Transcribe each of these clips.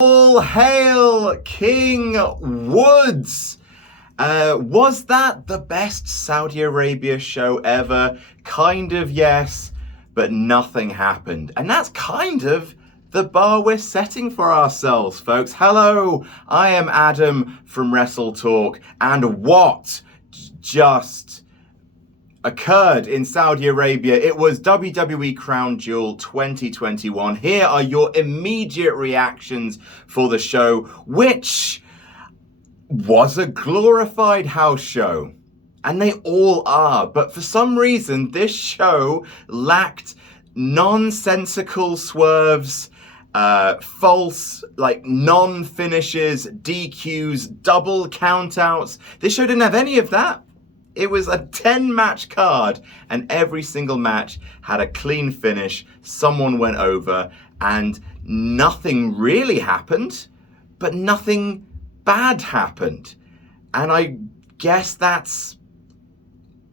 All hail King Woods! Was that the best Saudi Arabia show ever? Kind of, yes, but nothing happened. And that's kind of the bar we're setting for ourselves, folks. Hello, I am Adam from WrestleTalk, and what just occurred in Saudi Arabia? It was WWE Crown Jewel 2021. Here are your immediate reactions for the show, which was a glorified house show. And they all are, but for some reason, this show lacked nonsensical swerves, false, non-finishes, DQs, double countouts. This show didn't have any of that. It was a 10-match card, and every single match had a clean finish. Someone went over, and nothing really happened, but nothing bad happened. And I guess that's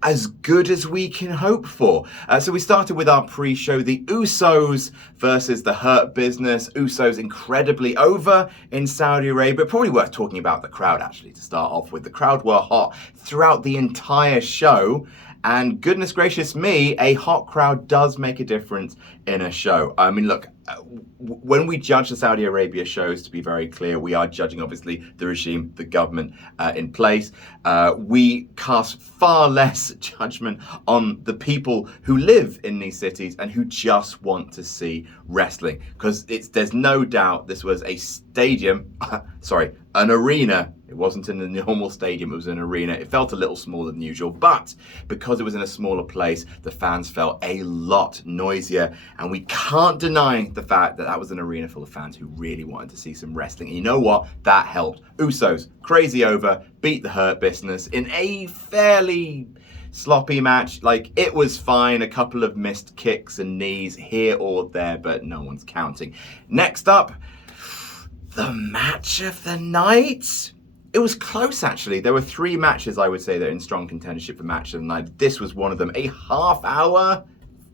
as good as we can hope for. So we started with our pre-show, the Usos versus the Hurt Business. Usos incredibly over in Saudi Arabia. Probably worth talking about the crowd, actually, to start off with. The crowd were hot throughout the entire show. And goodness gracious me, a hot crowd does make a difference in a show. I mean, look, when we judge the Saudi Arabia shows, to be very clear, we are judging, obviously, the regime, the government in place. We cast far less judgment on the people who live in these cities and who just want to see wrestling. Because there's no doubt this was a stadium, an arena. It wasn't in the normal stadium, it was an arena. It felt a little smaller than usual, but because it was in a smaller place, the fans felt a lot noisier. And we can't deny the fact that that was an arena full of fans who really wanted to see some wrestling. And you know what? That helped. Usos, crazy over, beat the Hurt Business in a fairly sloppy match. It was fine. A couple of missed kicks and knees here or there, but no one's counting. Next up, the match of the night. It was close, actually. There were three matches, I would say, that are in strong contendership for match of the night. This was one of them. A half-hour,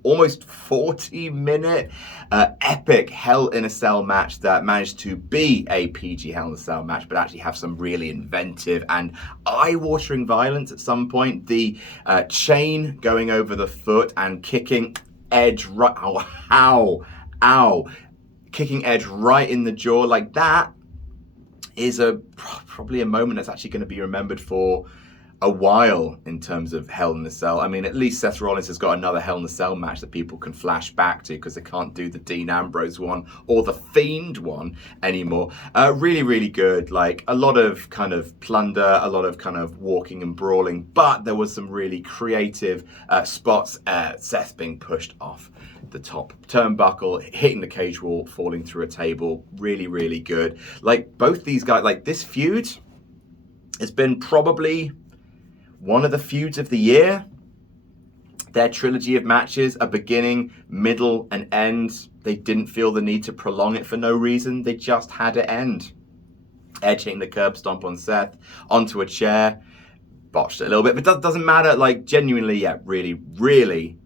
almost 40-minute, epic Hell in a Cell match that managed to be a PG Hell in a Cell match, but actually have some really inventive and eye-watering violence at some point. The chain going over the foot and kicking Edge right... Ow. Kicking Edge right in the jaw like that is probably a moment that's actually going to be remembered for a while in terms of Hell in a Cell. I mean, at least Seth Rollins has got another Hell in a Cell match that people can flash back to, because they can't do the Dean Ambrose one or the Fiend one anymore. Really, really good. A lot of kind of plunder, a lot of kind of walking and brawling, but there was some really creative spots. Seth being pushed off the top turnbuckle, hitting the cage wall, falling through a table. Really, really good. Both these guys, this feud has been probably one of the feuds of the year. Their trilogy of matches, a beginning, middle, and end. They didn't feel the need to prolong it for no reason. They just had it end. Edge hitting the curb stomp on Seth, onto a chair. Botched it a little bit, but doesn't matter. Genuinely, yeah, really, really,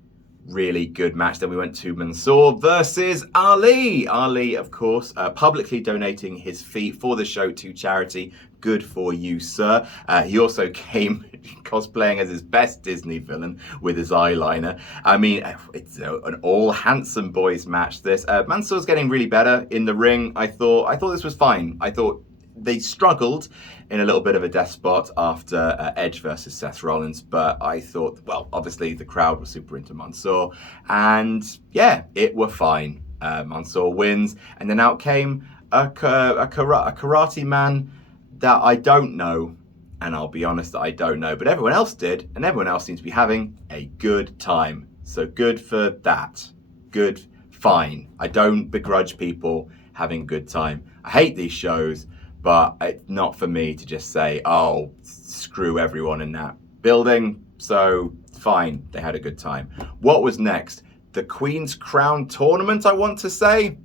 really good match. Then we went to Mansoor versus Ali. Ali, of course, publicly donating his feet for the show to charity. Good for you, sir. He also came cosplaying as his best Disney villain with his eyeliner. I mean, it's an all handsome boys match, this. Mansoor's getting really better in the ring. I thought this was fine. I thought they struggled in a little bit of a death spot after Edge versus Seth Rollins, but I thought, well, obviously the crowd was super into Mansoor, and yeah, it were fine. Mansoor wins, and then out came a karate man that I don't know, and I'll be honest that I don't know, but everyone else did, and everyone else seems to be having a good time. So good for that. Good, fine. I don't begrudge people having a good time. I hate these shows, but it's not for me to just say, oh, screw everyone in that building. So fine, they had a good time. What was next? The Queen's Crown tournament, I want to say.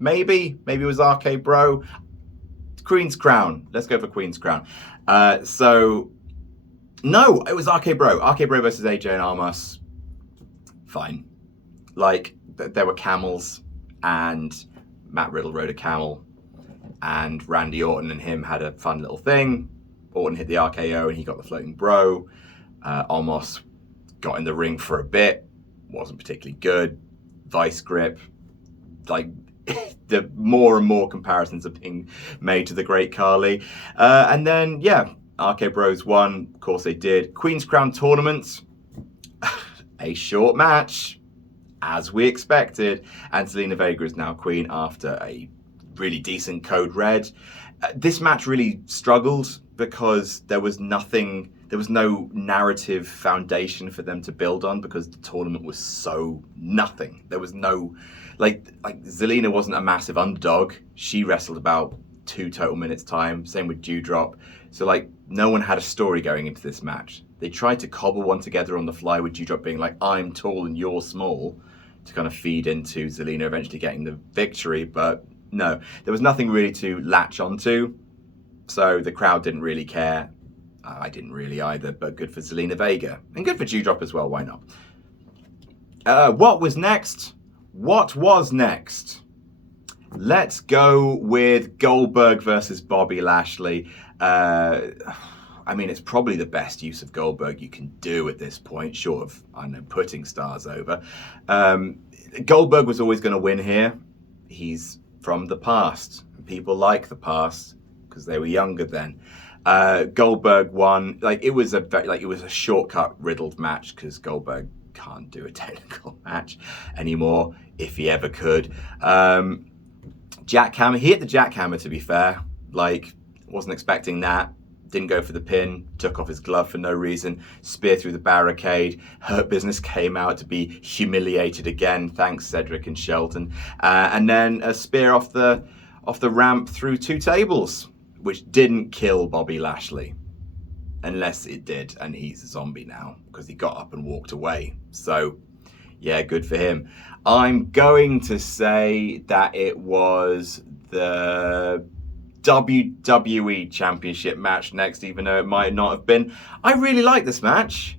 Maybe it was RK Bro. Queen's Crown. Let's go for Queen's Crown. No, it was RK Bro. RK Bro versus AJ and Almas. Fine. There were camels, and Matt Riddle rode a camel. and Randy Orton and him had a fun little thing. Orton hit the RKO and he got the floating bro. Omos got in the ring for a bit, wasn't particularly good. Vice grip, like the more and more comparisons are being made to the Great Khali. And then, yeah, RK Bros won. Of course they did. Queen's Crown Tournament, a short match, as we expected. And Zelina Vega is now queen after a really decent Code Red. This match really struggled because there was no narrative foundation for them to build on because the tournament was so nothing. There was no, like Zelina wasn't a massive underdog. She wrestled about 2 total minutes time. Same with Dewdrop. So like no one had a story going into this match. They tried to cobble one together on the fly with Dewdrop being like, I'm tall and you're small, to kind of feed into Zelina eventually getting the victory. But no, there was nothing really to latch onto. So the crowd didn't really care. I didn't really either, but good for Zelina Vega. And good for Dewdrop as well, why not? What was next? What was next? Let's go with Goldberg versus Bobby Lashley. I mean, it's probably the best use of Goldberg you can do at this point, short of, I don't know, putting stars over. Goldberg was always going to win here. He's from the past. People like the past because they were younger then. Goldberg won. It was a shortcut riddled match because Goldberg can't do a technical match anymore if he ever could. Jackhammer. He hit the jackhammer, to be fair. Wasn't expecting that. Didn't go for the pin. Took off his glove for no reason. Spear through the barricade. Hurt Business came out to be humiliated again. Thanks, Cedric and Shelton. And then a spear off the ramp through 2 tables, which didn't kill Bobby Lashley. Unless it did, and he's a zombie now because he got up and walked away. So, yeah, good for him. I'm going to say that it was the WWE Championship match next, even though it might not have been. I really like this match.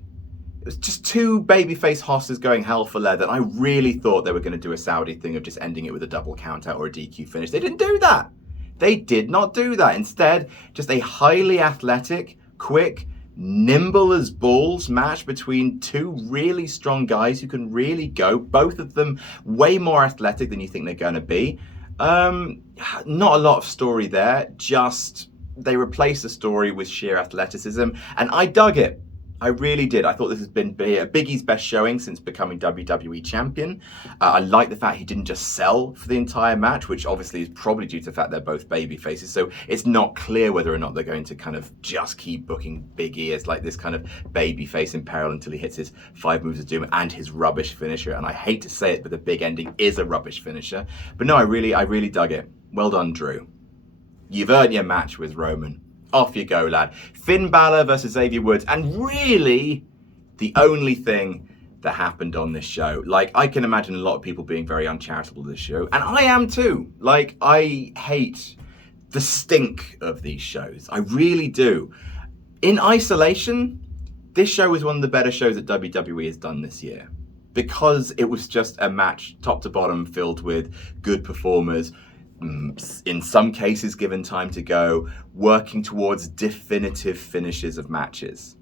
It was just 2 babyface hosses going hell for leather. And I really thought they were going to do a Saudi thing of just ending it with a double countout or a DQ finish. They didn't do that. They did not do that. Instead, just a highly athletic, quick, nimble as balls match between 2 really strong guys who can really go. Both of them way more athletic than you think they're going to be. Not a lot of story there. Just they replaced the story with sheer athleticism, and I dug it. I really did. I thought this has been Biggie's best showing since becoming WWE champion. I like the fact he didn't just sell for the entire match, which obviously is probably due to the fact they're both baby faces. So it's not clear whether or not they're going to kind of just keep booking Biggie as this kind of baby face in peril until he hits his 5 moves of doom and his rubbish finisher. And I hate to say it, but the big ending is a rubbish finisher. But no, I really dug it. Well done, Drew. You've earned your match with Roman. Off you go, lad. Finn Balor versus Xavier Woods. And really, the only thing that happened on this show. I can imagine a lot of people being very uncharitable to this show. And I am too. I hate the stink of these shows. I really do. In isolation, this show was one of the better shows that WWE has done this year. Because it was just a match, top to bottom, filled with good performers. In some cases, given time to go, working towards definitive finishes of matches.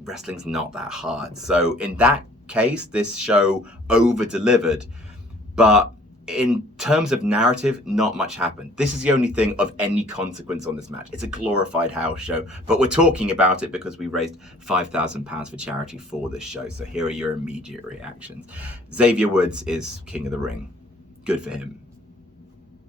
Wrestling's not that hard. So in that case, this show over-delivered. But in terms of narrative, not much happened. This is the only thing of any consequence on this match. It's a glorified house show, but we're talking about it because we raised £5,000 for charity for this show. So here are your immediate reactions. Xavier Woods is King of the Ring. Good for him.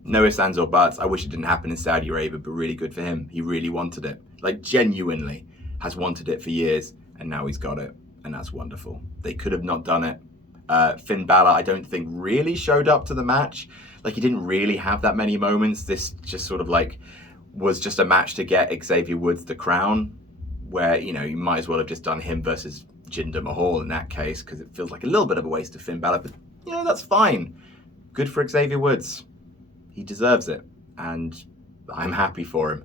No ifs, ands, or buts. I wish it didn't happen in Saudi Arabia, but really good for him. He really wanted it. Genuinely has wanted it for years, and now he's got it, and that's wonderful. They could have not done it. Finn Balor, I don't think, really showed up to the match. He didn't really have that many moments. This just sort of was just a match to get Xavier Woods the crown, where, you might as well have just done him versus Jinder Mahal in that case, because it feels like a little bit of a waste of Finn Balor, but, that's fine. Good for Xavier Woods. He deserves it, and I'm happy for him.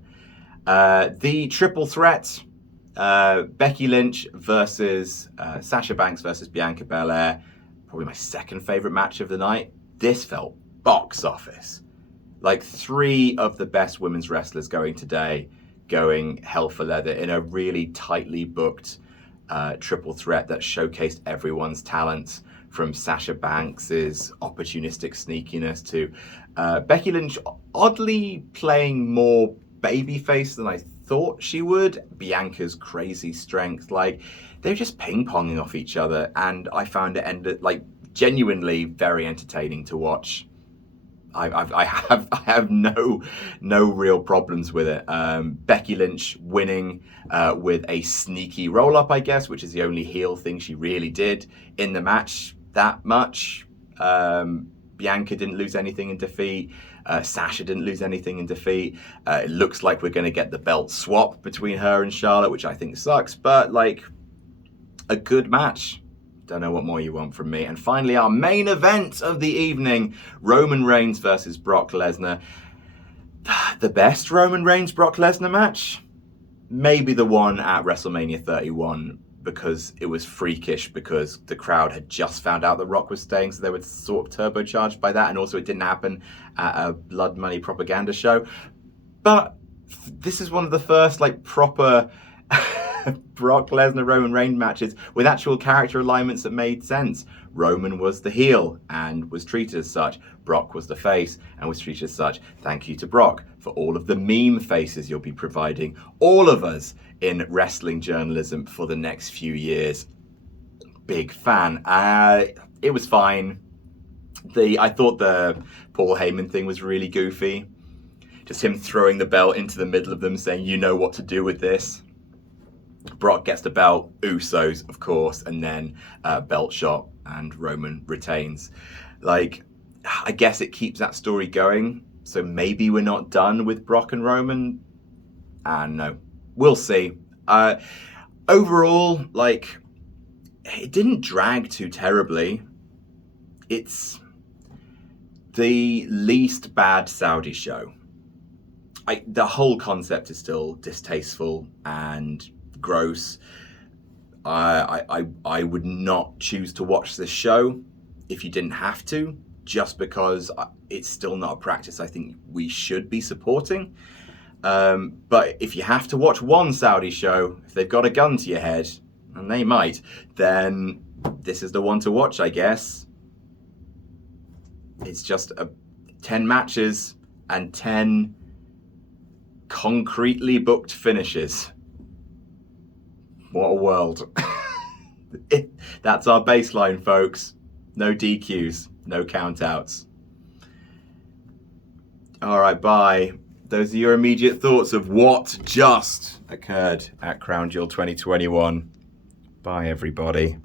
The triple threat, Becky Lynch versus Sasha Banks versus Bianca Belair, probably my second favorite match of the night. This felt box office. Like 3 of the best women's wrestlers going today, going hell for leather in a really tightly booked triple threat that showcased everyone's talents, from Sasha Banks's opportunistic sneakiness to Becky Lynch oddly playing more babyface than I thought she would. Bianca's crazy strength, like they're just ping-ponging off each other, and I found it genuinely very entertaining to watch. I have no real problems with it. Becky Lynch winning with a sneaky roll up, I guess, which is the only heel thing she really did in the match that much. Bianca didn't lose anything in defeat. Sasha didn't lose anything in defeat. It looks like we're going to get the belt swap between her and Charlotte, which I think sucks, but like a good match. Don't know what more you want from me. And finally, our main event of the evening, Roman Reigns versus Brock Lesnar. The best Roman Reigns Brock Lesnar match? Maybe the one at WrestleMania 31, because it was freakish, because the crowd had just found out The Rock was staying, so they were sort of turbocharged by that, and also it didn't happen at a Blood Money propaganda show. But this is one of the first like proper Brock Lesnar Roman Reigns matches with actual character alignments that made sense. Roman was the heel and was treated as such. Brock was the face and was treated as such. Thank you to Brock for all of the meme faces you'll be providing all of us in wrestling journalism for the next few years. Big fan. It was fine. I thought the Paul Heyman thing was really goofy. Just him throwing the belt into the middle of them, saying, "You know what to do with this." Brock gets the belt, Usos, of course, and then belt shot, and Roman retains. Like, I guess it keeps that story going, so maybe we're not done with Brock and Roman. No, we'll see. Overall, like, it didn't drag too terribly. It's the least bad Saudi show. The whole concept is still distasteful and gross. I would not choose to watch this show if you didn't have to, just because it's still not a practice I think we should be supporting. But if you have to watch one Saudi show, if they've got a gun to your head, and they might, then this is the one to watch, I guess. It's just 10 matches and 10 concretely booked finishes. What a world. That's our baseline, folks. No DQs, no countouts. All right, bye. Those are your immediate thoughts of what just occurred at Crown Jewel 2021. Bye, everybody.